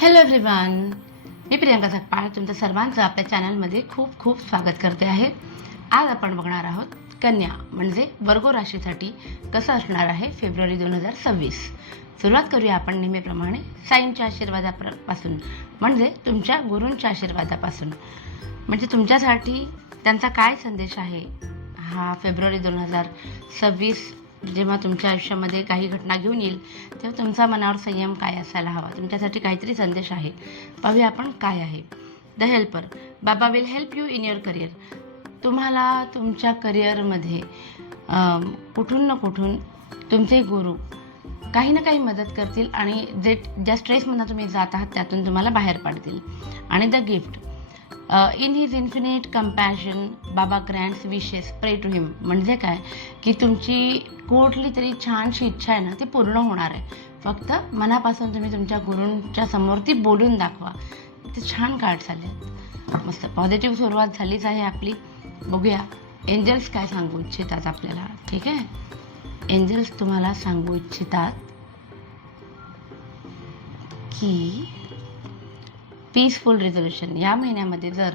Hello everyone, मी प्रियंका सकपाळ तुमचं सर्वांचं आपल्या चॅनलमध्ये खूप खूप स्वागत करते आहे. आज आपण बघणार आहोत कन्या म्हणजे वर्ग राशीसाठी कसं असणार आहे फेब्रुवारी 2026. सुरुवात करूया आपण नेहमीप्रमाणे साईंच्या आशीर्वादापासून, म्हणजे तुमच्या गुरूंच्या आशीर्वादापासून. म्हणजे तुमच्यासाठी त्यांचा काय संदेश आहे हा फेब्रुवारी 2026 जेव्हा तुमच्या आयुष्यामध्ये काही घटना घेऊन येईल तेव्हा तुमचा मनावर संयम काय असायला हवा. तुमच्यासाठी काहीतरी संदेश आहे, पाहूया आपण काय आहे. The helper. बाबा will help you in your career. तुम्हाला तुमच्या करिअरमध्ये कुठून ना कुठून तुमचे गुरु काही ना काही मदत करतील आणि ज्या स्ट्रेसमधून तुम्ही जात आहात त्यातून तुम्हाला बाहेर पाडतील. आणि the gift. In his infinite compassion बाबा ग्रँड्स विशेस प्रे टू हिम. म्हणजे काय की तुमची कुठली तरी छानशी इच्छा आहे ना ती पूर्ण होणार आहे. फक्त मनापासून तुम्ही तुमच्या गुरूंच्या समोर ती बोलून दाखवा. ते छान कार्ड्स आले आहेत, मस्त पॉझिटिव्ह सुरुवात झालीच आहे आपली. बघूया एंजल्स काय सांगू इच्छितात आपल्याला. ठीक आहे, एंजल्स तुम्हाला सांगू इच्छितात की पीसफुल रिझोल्युशन. या महिन्यामध्ये जर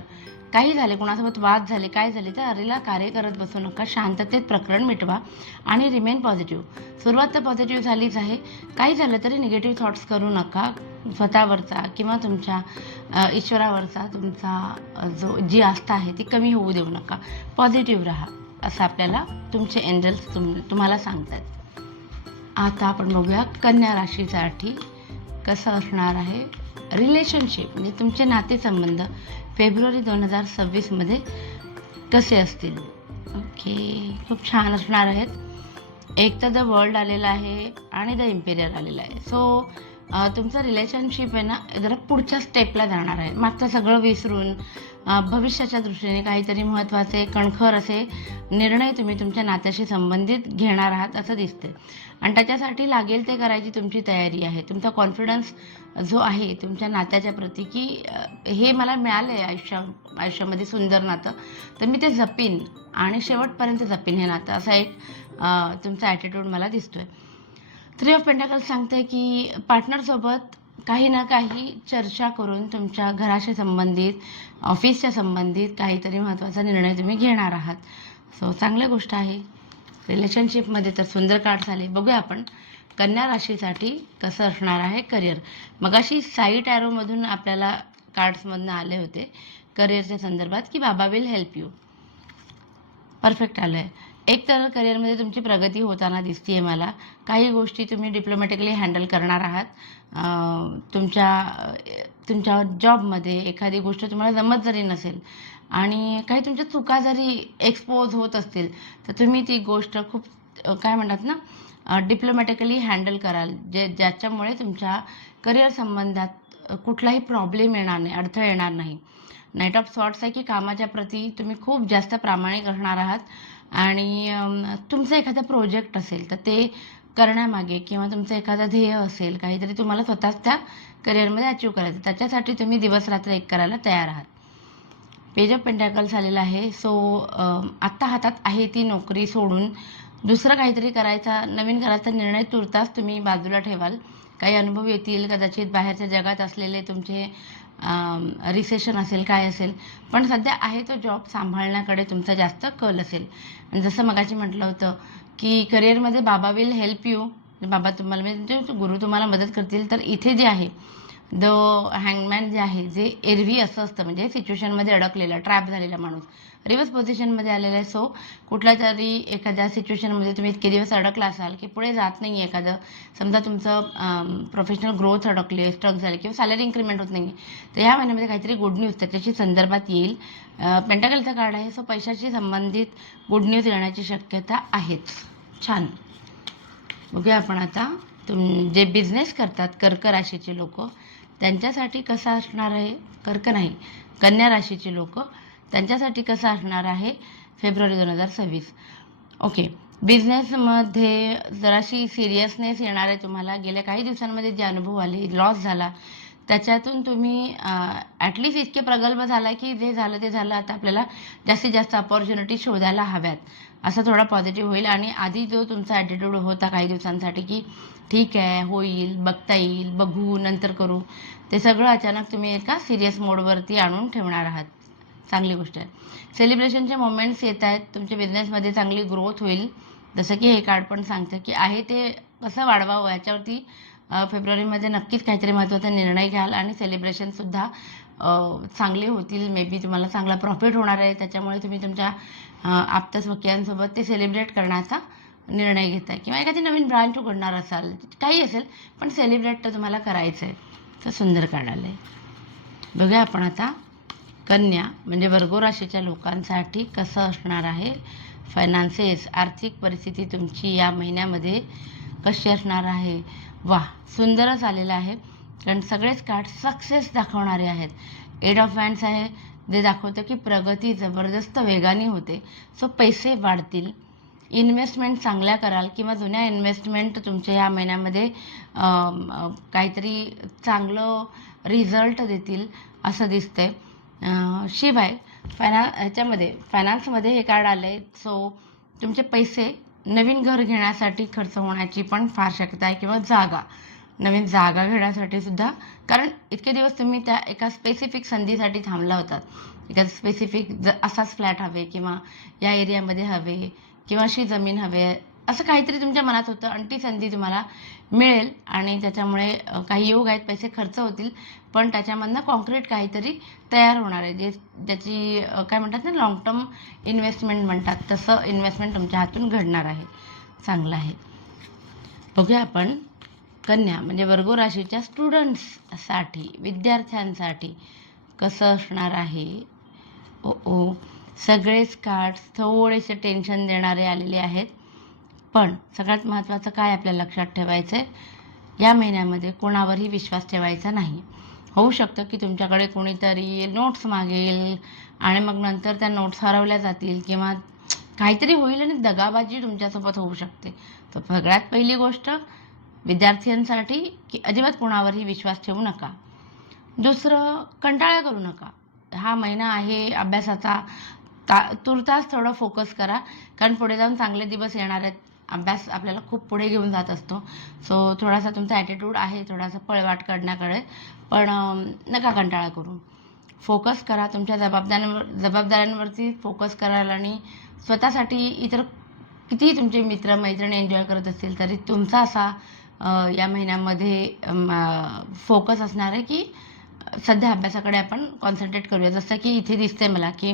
काही झाले, कोणासोबत वाद झाले, काय झाले, तर अरेला कार्य करत बसू नका. शांततेत प्रकरण मिटवा आणि रिमेन पॉझिटिव्ह. सुरुवात तर पॉझिटिव्ह झालीच आहे. काही झालं तरी निगेटिव्ह थॉट्स करू नका. स्वतःवरचा किंवा तुमच्या ईश्वरावरचा तुमचा जी आस्था आहे ती कमी होऊ देऊ नका. पॉझिटिव्ह राहा असं आपल्याला तुमचे एंजल्स तुम्हाला सांगतात. आता आपण बघूया कन्या राशीसाठी कसं असणार आहे रिलेशनशिप, म्हणजे तुमचे नातेसंबंध फेब्रुवारी 2026मध्ये कसे असतील. ओके, खूप छान असणार आहेत. एक तर द वर्ल्ड आलेलं आहे आणि द इम्पेरियर आलेलं आहे. सो तुमचं रिलेशनशिप आहे ना जरा पुढच्या स्टेपला जाणार आहे. मागचं सगळं विसरून भविष्याच्या दृष्टीने काहीतरी महत्त्वाचे कणखर असे निर्णय तुम्ही तुमच्या नात्याशी संबंधित घेणार आहात असं दिसते. आणि त्याच्यासाठी लागेल ते करायची तुमची तयारी आहे. तुमचा कॉन्फिडन्स जो आहे तुमच्या नात्याच्या प्रती की हे मला मिळालं आहे आयुष्यामध्ये सुंदर नातं, तर मी ते जपीन आणि शेवटपर्यंत जपीन हे नातं, असा एक तुमचा ॲटिट्यूड मला दिसतो आहे. 3 ऑफ पेंटाकल्स सांगते की पार्टनरसोबत काही ना काही चर्चा करून तुमच्या घराशी संबंधित ऑफिसच्या संबंधित काहीतरी महत्त्वाचा निर्णय तुम्ही घेणार आहात. सो चांगली गोष्ट आहे. रिलेशनशिपमध्ये तर सुंदर कार्ड्स आले. बघूया आपण कन्या राशीसाठी कसं असणार आहे करिअर. मगाशी साईट ॲरोमधून आपल्याला कार्ड्समधून आले होते करिअरच्या संदर्भात की बाबा विल हेल्प यू. परफेक्ट आलं आहे. एक तर करिअरमध्ये तुमची प्रगती होताना दिसते आहे मला. काही गोष्टी तुम्ही डिप्लोमॅटिकली हँडल करणार आहात. तुमच्या जॉबमध्ये एखादी गोष्ट तुम्हाला जमत जरी नसेल आणि काही तुमच्या चुका जरी एक्सपोज होत असतील तर तुम्ही ती गोष्ट खूप काय म्हणतात ना डिप्लोमॅटिकली हँडल कराल, ज्याच्यामुळे तुमच्या करिअर संबंधात कुठलाही प्रॉब्लेम येणार नाही, अडथळे येणार नाही. नाईट ऑफ सॉर्ट्स आहे की कामाच्या प्रती तुम्ही खूप जास्त प्रामाणिक असणार आहात आणि तुमचं एखादं प्रोजेक्ट असेल तर ते करण्यामागे किंवा तुमचं एखादं ध्येय असेल, काहीतरी तुम्हाला स्वतःच त्या करिअरमध्ये अचीव करायचं, त्याच्यासाठी तुम्ही दिवस रात्र एक करायला तयार आहात. पेज ऑफ पेंटॅकल्स आलेलं आहे. सो आत्ता हातात आहे ती नोकरी सोडून दुसरं काहीतरी करायचा, नवीन करायचा निर्णय तुर्तास तुम्ही बाजूला ठेवाल. काही अनुभव येतील कदाचित बाहेरच्या जगात असलेले तुमचे रिसेशन असेल काय असेल, पण सध्या आहे तो जॉब सांभाळण्याकडे तुमचा जास्त कल असेल. आणि जसं मगाशी म्हटलं होतं की करिअरमध्ये बाबा विल हेल्प यू, बाबा तुम्हाला म्हणजे गुरु तुम्हाला मदत करतील. तर इथे जे आहे द हँगमॅन जे आहे, जे एरवी असं असतं म्हणजे सिच्युएशनमध्ये अडकलेला ट्रॅप झालेला माणूस रिव्हर्स पोझिशनमध्ये आलेला आहे. सो कुठल्या तरी एखाद्या सिच्युएशनमध्ये तुम्ही इतके दिवस अडकला असाल की पुढे जात नाही आहे. एखादं समजा तुमचं प्रोफेशनल ग्रोथ अडकली, स्ट्रक झाली किंवा सॅलरी इन्क्रीमेंट होत नाही आहे, तर ह्या महिन्यामध्ये काहीतरी गुड न्यूज त्याच्याशी संदर्भात येईल. पेंटाकलचा कार्ड आहे. सो पैशाशी संबंधित गुड न्यूज येण्याची शक्यता आहेच. छान. बघूया आपण आता जे बिझनेस करतात कर्क राशीचे लोक त्यांच्यासाठी कसं असणार आहे. कर्क नाही, कन्या राशीचे लोक त्यांच्यासाठी कसं असणार आहे फेब्रुवारी 2026. ओके, बिझनेसमध्ये जराशी सिरियसनेस येणार आहे तुम्हाला. गेल्या काही दिवसांमध्ये जे अनुभव आले, लॉस झाला त्याच्यातून तुम्ही ॲटलिस्ट इतके प्रगल्भ झाला की जे झालं ते झालं, आता आपल्याला जास्तीत जास्त अपॉर्च्युनिटी शोधायला हव्यात, असा थोडा पॉझिटिव्ह होईल. आणि आधी जो तुमचा ॲटिट्यूड होता काही दिवसांसाठी की ठीक आहे, होईल, बघता येईल, बघू, नंतर करू, ते सगळं अचानक तुम्ही एका सिरियस मोडवरती आणून ठेवणार आहात. चांगली गोष्ट आहे. सेलिब्रेशनचे मोमेंट्स येत आहेत, तुमच्या बिझनेसमध्ये चांगली ग्रोथ होईल. जसं की हे कार्ड पण सांगतं की आहे ते कसं वाढवावं याच्यावरती फेब्रुवारीमध्ये नक्कीच काहीतरी महत्त्वाचा निर्णय घ्याल आणि सेलिब्रेशनसुद्धा चांगले होतील. मे बी तुम्हाला चांगला प्रॉफिट होणार आहे, त्याच्यामुळे तुम्ही तुमच्या आप्तस्वकीयांसोबत ते सेलिब्रेट करण्याचा निर्णय घेताय किंवा एखादी नवीन ब्रांच उघडणार असाल, काही असेल, पण सेलिब्रेट तर तुम्हाला करायचं आहे. तर सुंदर कार्ड आलं आहे. बघूया आपण आता कन्या म्हणजे वर्गो राशीच्या लोकांसाठी कसं असणार आहे फायनान्सेस, आर्थिक परिस्थिती तुमची या महिन्यामध्ये कशी असणार आहे. वा, सुंदरच आलेलं आहे, कारण सगळेच कार्ड सक्सेस दाखवणारे आहेत. एट ऑफ वॅन्ड्स आहे, जे दाखवतं की प्रगती जबरदस्त वेगाने होते. सो पैसे वाढतील, इन्व्हेस्टमेंट चांगल्या कराल किंवा जुन्या इन्व्हेस्टमेंट तुमच्या या महिन्यामध्ये काहीतरी चांगलं रिझल्ट देतील असं दिसतंय. शिवाय ह्याच्यामध्ये फायनान्समध्ये हे कार्ड आलं आहे. सो तुमचे पैसे नवीन घर घेण्यासाठी खर्च होण्याची पण फार शक्यता आहे किंवा नवीन जागा घेण्यासाठी सुद्धा, कारण इतके दिवस तुम्ही त्या एका स्पेसिफिक संधीसाठी थांबला होतात. एका स्पेसिफिक असाच फ्लॅट हवे किंवा या एरियामध्ये हवे किंवा अशी जमीन हवे, असं काहीतरी तुमच्या मनात होतं आणि ती संधी तुम्हाला मिळेल आणि त्याच्यामुळे काही योग आहेत, पैसे खर्च होतील, पण त्याच्यामधनं कॉन्क्रीट काहीतरी तयार होणार आहे, ज्याची काय म्हणतात ना, लॉंग टर्म इन्व्हेस्टमेंट म्हणतात, तसं इन्व्हेस्टमेंट तुमच्या हातून घडणार आहे. चांगलं आहे. बघूया आपण कन्या म्हणजे वर्गो राशीच्या स्टुडंट्ससाठी, विद्यार्थ्यांसाठी कसं असणार आहे. ओ सगळेच कार्ड्स थोडेसे टेन्शन देणारे आलेले आहेत, पण सगळ्यात महत्त्वाचं काय आपल्याला लक्षात ठेवायचं आहे, या महिन्यामध्ये कोणावरही विश्वास ठेवायचा नाही. होऊ शकतं की तुमच्याकडे कोणीतरी नोट्स मागेल आणि मग नंतर त्या नोट्स हरवल्या जातील किंवा काहीतरी होईल आणि दगाबाजी तुमच्यासोबत होऊ शकते. तर सगळ्यात पहिली गोष्ट विद्यार्थ्यांसाठी की अजिबात कोणावरही विश्वास ठेवू नका. दुसरं, कंटाळा करू नका. हा महिना आहे अभ्यासाचा, तुर्तास थोडं फोकस करा, कारण पुढे जाऊन चांगले दिवस येणार आहेत. अभ्यास आपल्याला खूप पुढे घेऊन जात असतो. सो थोडासा तुमचा ॲटिट्यूड आहे थोडासा पळवाट करण्याकडे, पण नका कंटाळा करू. फोकस करा, तुमच्या जबाबदाऱ्यांवरती फोकस कराल आणि स्वतःसाठी इतर कितीही तुमचे मित्र मैत्रिणी एन्जॉय करत असतील तरी तुमचा असा या महिन्यामध्ये फोकस असणार आहे की सध्या अभ्यासाकडे आपण कॉन्सन्ट्रेट करूया. जसं की इथे दिसतंय मला की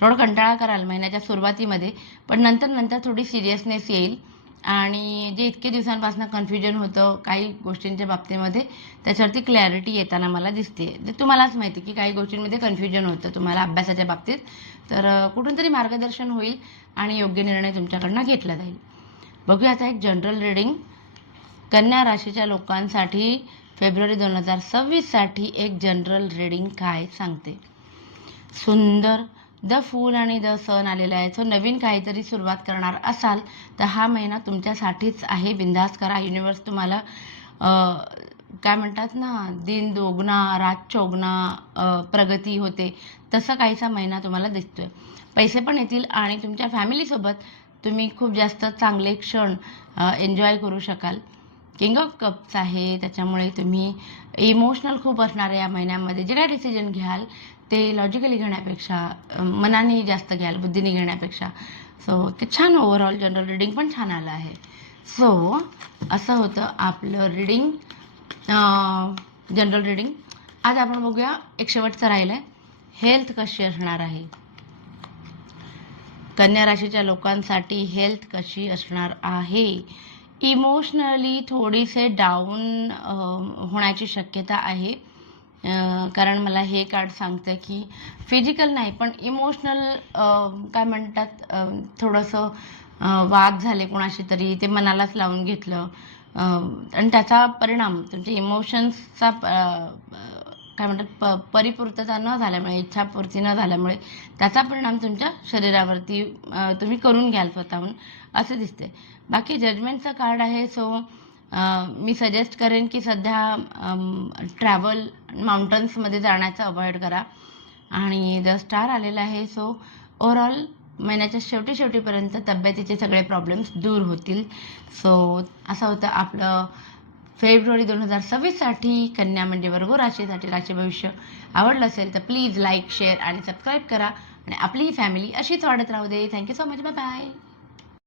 थोडं कंटाळा कराल महिन्याच्या सुरुवातीमध्ये, पण नंतर थोडी सिरियसनेस येईल आणि जे इतके दिवसांपासून कन्फ्युजन होतं काही गोष्टींच्या बाबतीमध्ये, त्याच्यावरती क्लॅरिटी येताना मला दिसते. ते तुम्हालाच माहिती की काही गोष्टींमध्ये कन्फ्युजन होतं तुम्हाला अभ्यासाच्या बाबतीत, तर कुठून तरी मार्गदर्शन होईल आणि योग्य निर्णय तुमच्याकडनं घेतला जाईल. बघूया आता एक जनरल रीडिंग कन्या राशीच्या लोकांसाठी फेब्रुवारी 2026 साठी एक जनरल रीडिंग काय सांगते. सुंदर द फूल आणि द सन आलेला आहे. सो नवीन काहीतरी सुरुवात करणार असाल तर हा महिना तुमच्यासाठीच आहे. बिंदास करा. युनिवर्स तुम्हाला काय म्हणतात ना, दिन दोगुना रात चौगुना प्रगती होते, तसं काहीसा महिना तुम्हाला दिसतोय. पैसे पण येतील आणि तुमच्या फॅमिलीसोबत तुम्ही खूप जास्त चांगले क्षण एन्जॉय करू शकाल. किंग ऑफ कप्स आहे, त्याच्यामुळे तुम्ही इमोशनल खूप असणार आहे या महिन्यामध्ये. जे काय डिसिजन घ्याल ते लॉजिकली घेण्यापेक्षा मनाने जास्त घ्याल, बुद्धीने घेण्यापेक्षा. सो ते छान, ओव्हरऑल जनरल रीडिंग पण छान आलं आहे. सो असं होतं आपलं रीडिंग, जनरल रीडिंग. आज आपण बघूया एक शेवटचं राहिलं आहे, हेल्थ कशी असणार आहे. कन्या राशीच्या लोकांसाठी हेल्थ कशी असणार आहे. इमोशनली थोडीसे डाऊन होण्याची शक्यता आहे, कारण मला हे कार्ड सांगतं की फिजिकल नाही पण इमोशनल काय म्हणतात, थोडंसं वाद झाले कोणाशी तरी, ते मनालाच लावून घेतलं आणि त्याचा परिणाम तुमच्या इमोशन्सचा काय म्हणतात परिपूर्तता न झाल्यामुळे, इच्छापूर्ती न झाल्यामुळे त्याचा परिणाम तुमच्या शरीरावरती तुम्ही करून घ्याल स्वतःहून, असं दिसते. बाकी जजमेंटचं कार्ड आहे. सो मी सजेस्ट करेन की सध्या ट्रॅव्हल माउंटन्समध्ये जाण्याचं अवॉइड करा. आणि द स्टार आलेला आहे, सो ओव्हरऑल महिन्याच्या शेवटीपर्यंत तब्येतीचे सगळे प्रॉब्लेम्स दूर होतील. सो असं होतं आपलं फेब्रुवारी 2026साठी कन्या म्हणजे वर्ग राशीसाठी राशी भविष्य. आवडलं असेल तर प्लीज लाईक, शेअर आणि सबस्क्राईब करा आणि आपली ही फॅमिली अशीच वाढत राहू दे. Thank you so much. Bye bye.